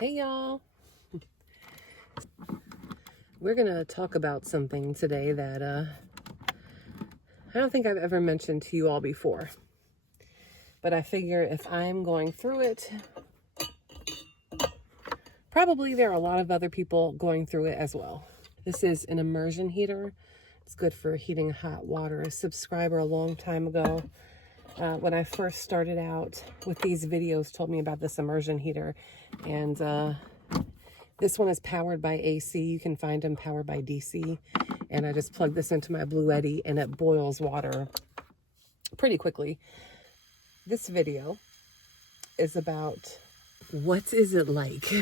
Hey y'all, we're gonna talk about something today that I don't think I've ever mentioned to you all before, but I figure if I'm going through it, probably there are a lot of other people going through it as well. This is an immersion heater. It's good for heating hot water. A subscriber a long time ago, when I first started out with these videos, told me about this immersion heater, and this one is powered by AC. You can find them powered by DC. And I just plug this into my Blue Eddy and it boils water pretty quickly. This video is about what is it like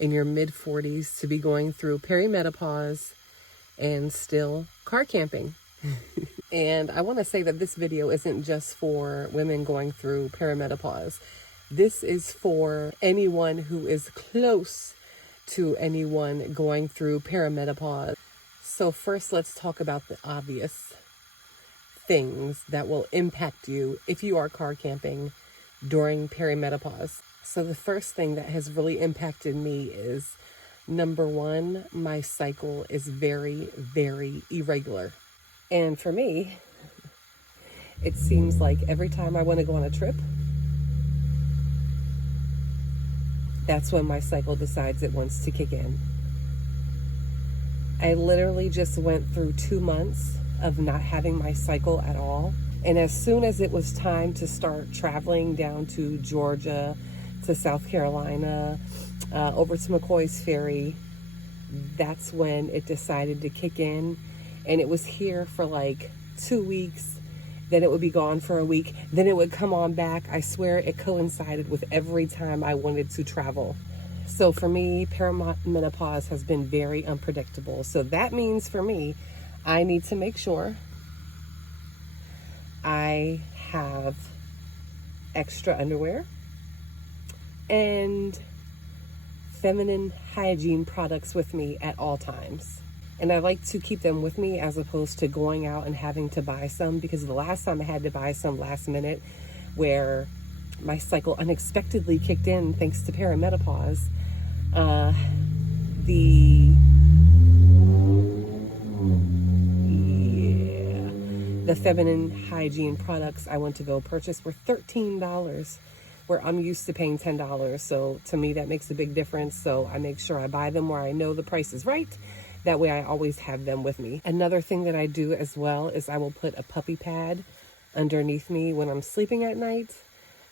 in your mid-40s to be going through perimenopause and still car camping. And I want to say that this video isn't just for women going through perimenopause. This is for anyone who is close to anyone going through perimenopause. So first, let's talk about the obvious things that will impact you if you are car camping during perimenopause. So the first thing that has really impacted me is, number one, my cycle is very, very irregular. And for me, it seems like every time I want to go on a trip, that's when my cycle decides it wants to kick in. I literally just went through 2 months of not having my cycle at all. And as soon as it was time to start traveling down to Georgia, to South Carolina, over to McCoy's Ferry, that's when it decided to kick in. And it was here for like 2 weeks. Then it would be gone for a week. Then it would come on back. I swear it coincided with every time I wanted to travel. So for me, perimenopause has been very unpredictable. So that means for me, I need to make sure I have extra underwear and feminine hygiene products with me at all times. And I like to keep them with me as opposed to going out and having to buy some, because the last time I had to buy some last minute where my cycle unexpectedly kicked in thanks to perimenopause, the feminine hygiene products I went to go purchase were $13, where I'm used to paying $10. So to me, that makes a big difference. So I make sure I buy them where I know the price is right. That way I always have them with me. Another thing that I do as well is I will put a puppy pad underneath me when I'm sleeping at night.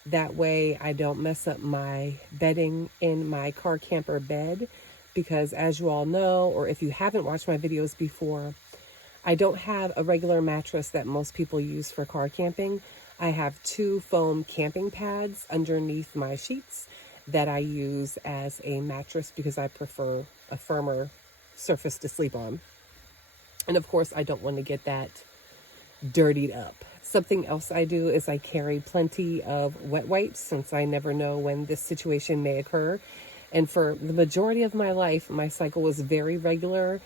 That way I don't mess up my bedding in my car camper bed, because as you all know, or if you haven't watched my videos before, I don't have a regular mattress that most people use for car camping. I have 2 foam camping pads underneath my sheets that I use as a mattress because I prefer a firmer surface to sleep on. And of course, I don't want to get that dirtied up. Something else I do is I carry plenty of wet wipes, since I never know when this situation may occur. And for the majority of my life, my cycle was very regular,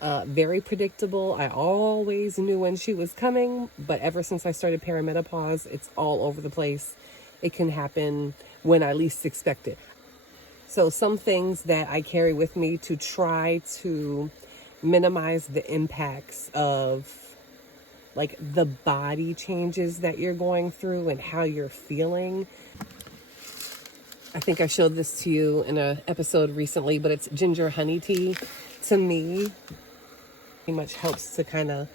very predictable. I always knew when she was coming, but ever since I started perimenopause, it's all over the place. It can happen when I least expect it. So some things that I carry with me to try to minimize the impacts of like the body changes that you're going through and how you're feeling. I think I showed this to you in an episode recently, but it's ginger honey tea. To me, it much helps to kind of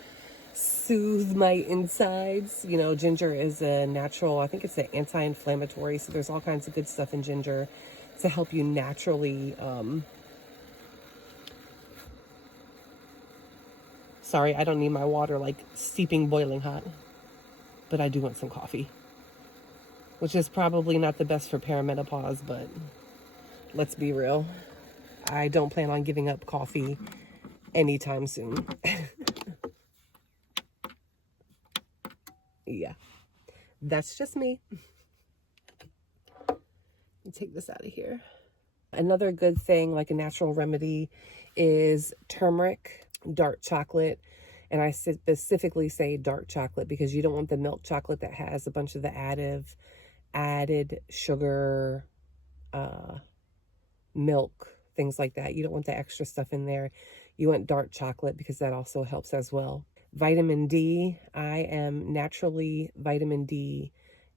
soothe my insides. You know, ginger is a natural, I think it's an anti-inflammatory, so there's all kinds of good stuff in ginger to help you naturally, sorry, I don't need my water like steeping boiling hot, but I do want some coffee, which is probably not the best for perimenopause, but let's be real. I don't plan on giving up coffee anytime soon. Yeah, that's just me. Take this out of here. Another good thing, like a natural remedy, is turmeric, dark chocolate. And I specifically say dark chocolate because you don't want the milk chocolate that has a bunch of the added sugar, milk, things like that. You don't want the extra stuff in there. You want dark chocolate because that also helps as well. Vitamin D, I am naturally vitamin D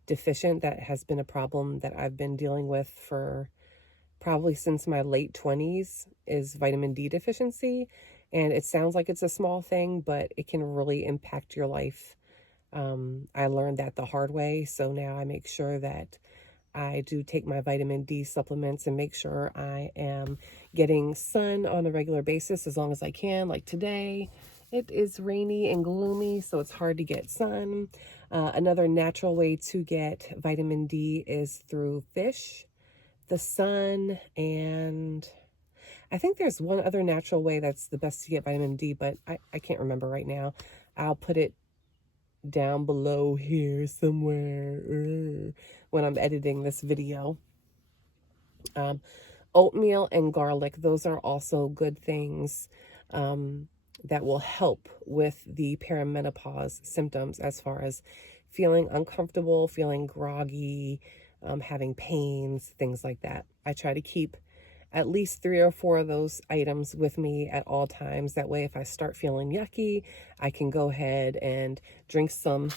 deficient. That has been a problem that I've been dealing with for probably since my late 20s, is vitamin D deficiency. And it sounds like it's a small thing, but it can really impact your life. I learned that the hard way, so now I make sure that I do take my vitamin D supplements and make sure I am getting sun on a regular basis as long as I can. Like today, it is rainy and gloomy, so it's hard to get sun. Another natural way to get vitamin D is through fish, the sun, and I think there's one other natural way that's the best to get vitamin D, but I can't remember right now. I'll put it down below here somewhere when I'm editing this video. Oatmeal and garlic, those are also good things that will help with the perimenopause symptoms, as far as feeling uncomfortable, feeling groggy, having pains, things like that. I try to keep at least 3 or 4 of those items with me at all times. That way, if I start feeling yucky, I can go ahead and drink some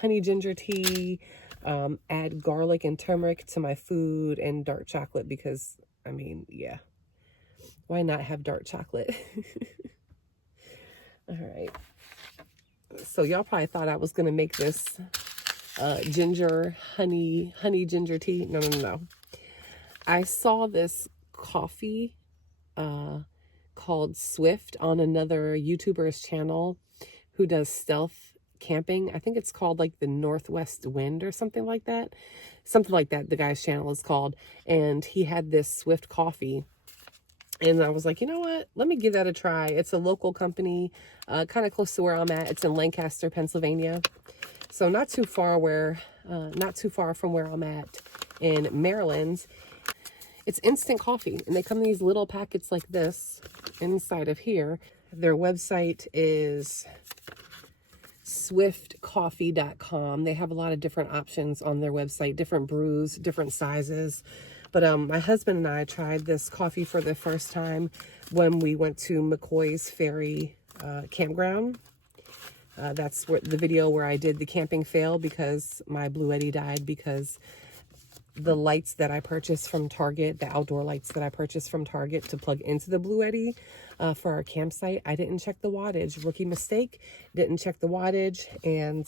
honey ginger tea, add garlic and turmeric to my food, and dark chocolate, because, I mean, yeah, why not have dark chocolate? All right. So y'all probably thought I was going to make this ginger honey ginger tea. No. I saw this coffee called Swift on another YouTuber's channel who does stealth camping. I think it's called like the Northwest Wind or something like that. Something like that, the guy's channel is called. And he had this Swift coffee. And I was like, you know what? Let me give that a try. It's a local company, kind of close to where I'm at. It's in Lancaster, Pennsylvania. So not too far from where I'm at in Maryland. It's instant coffee, and they come in these little packets like this inside of here. Their website is swiftcoffee.com. They have a lot of different options on their website, different brews, different sizes. But my husband and I tried this coffee for the first time when we went to McCoy's Ferry campground. That's where the video where I did the camping fail because my Blue Eddy died, because the lights that I purchased from Target, the outdoor lights that I purchased from Target to plug into the Blue Eddy for our campsite, I didn't check the wattage. Rookie mistake, didn't check the wattage. And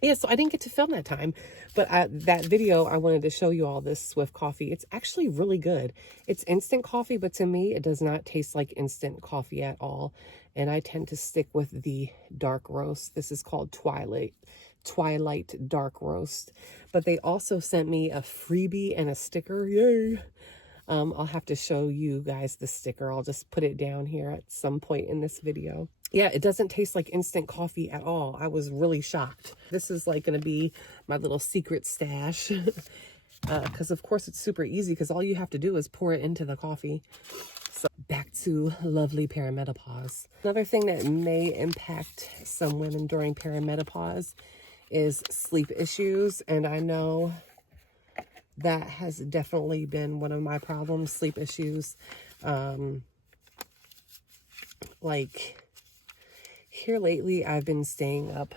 yeah, so I didn't get to film that time. But that video, I wanted to show you all this Swift coffee. It's actually really good. It's instant coffee, but to me, it does not taste like instant coffee at all. And I tend to stick with the dark roast. This is called Twilight Dark Roast. But they also sent me a freebie and a sticker. Yay! I'll have to show you guys the sticker. I'll just put it down here at some point in this video. Yeah, it doesn't taste like instant coffee at all. I was really shocked. This is like going to be my little secret stash. Because of course it's super easy, because all you have to do is pour it into the coffee. So back to lovely perimenopause. Another thing that may impact some women during perimenopause is sleep issues. And I know that has definitely been one of my problems, sleep issues. Like here lately, I've been staying up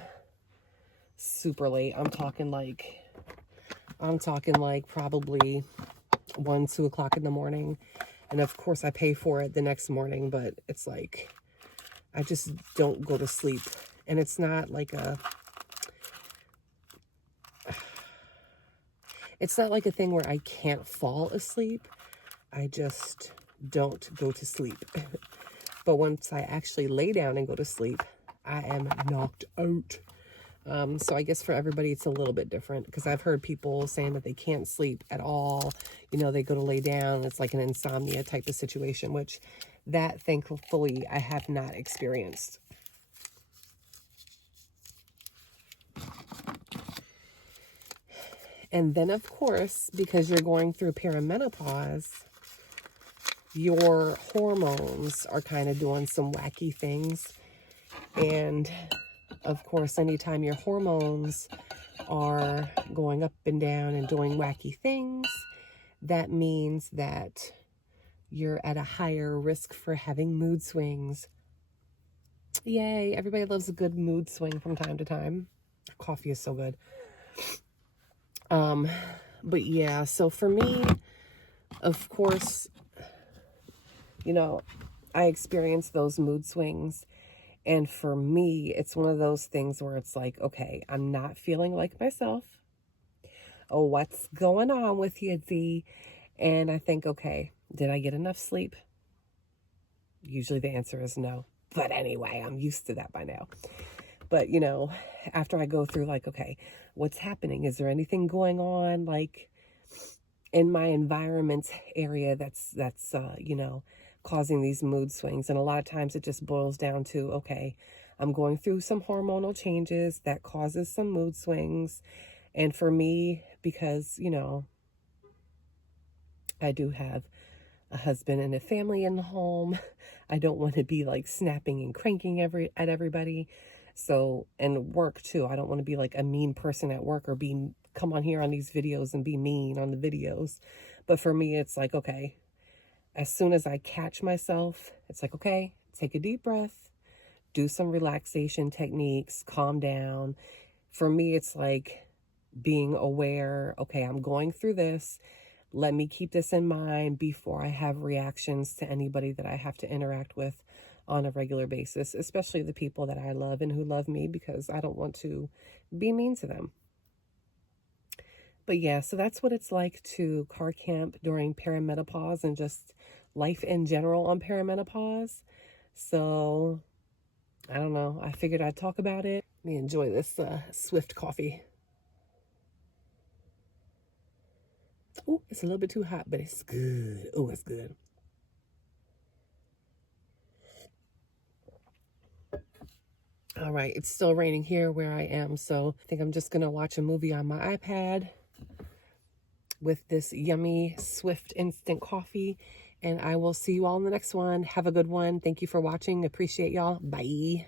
super late. I'm talking like probably 1, 2 o'clock in the morning. And of course I pay for it the next morning, but it's like, I just don't go to sleep. And it's not like a thing where I can't fall asleep. I just don't go to sleep. But once I actually lay down and go to sleep, I am knocked out. So I guess for everybody, it's a little bit different, because I've heard people saying that they can't sleep at all. You know, they go to lay down. It's like an insomnia type of situation, which that thankfully I have not experienced. And then, of course, because you're going through perimenopause, your hormones are kind of doing some wacky things. And of course, anytime your hormones are going up and down and doing wacky things, that means that you're at a higher risk for having mood swings. Yay, everybody loves a good mood swing from time to time. Coffee is so good. But yeah, so for me, of course, you know, I experience those mood swings. And for me, it's one of those things where it's like, okay, I'm not feeling like myself. Oh, what's going on with you, Z? And I think, okay, did I get enough sleep? Usually the answer is no. But anyway, I'm used to that by now. But, you know, after I go through like, okay, what's happening? Is there anything going on like in my environment area that's you know, causing these mood swings? And a lot of times it just boils down to, okay, I'm going through some hormonal changes that causes some mood swings. And for me, because, you know, I do have a husband and a family in the home, I don't want to be like snapping and cranking at everybody. So, and work too. I don't want to be like a mean person at work or come on here on these videos and be mean on the videos. But for me, it's like, okay, as soon as I catch myself, it's like, okay, take a deep breath, do some relaxation techniques, calm down. For me, it's like being aware, okay, I'm going through this. Let me keep this in mind before I have reactions to anybody that I have to interact with on a regular basis, especially the people that I love and who love me, because I don't want to be mean to them. But yeah, so that's what it's like to car camp during perimenopause and just life in general on perimenopause. So I don't know. I figured I'd talk about it. Let me enjoy this Swift coffee. Oh, it's a little bit too hot, but it's good. Oh, it's good. All right, it's still raining here where I am, so I think I'm just going to watch a movie on my iPad with this yummy Swift instant coffee, and I will see you all in the next one. Have a good one. Thank you for watching. Appreciate y'all. Bye.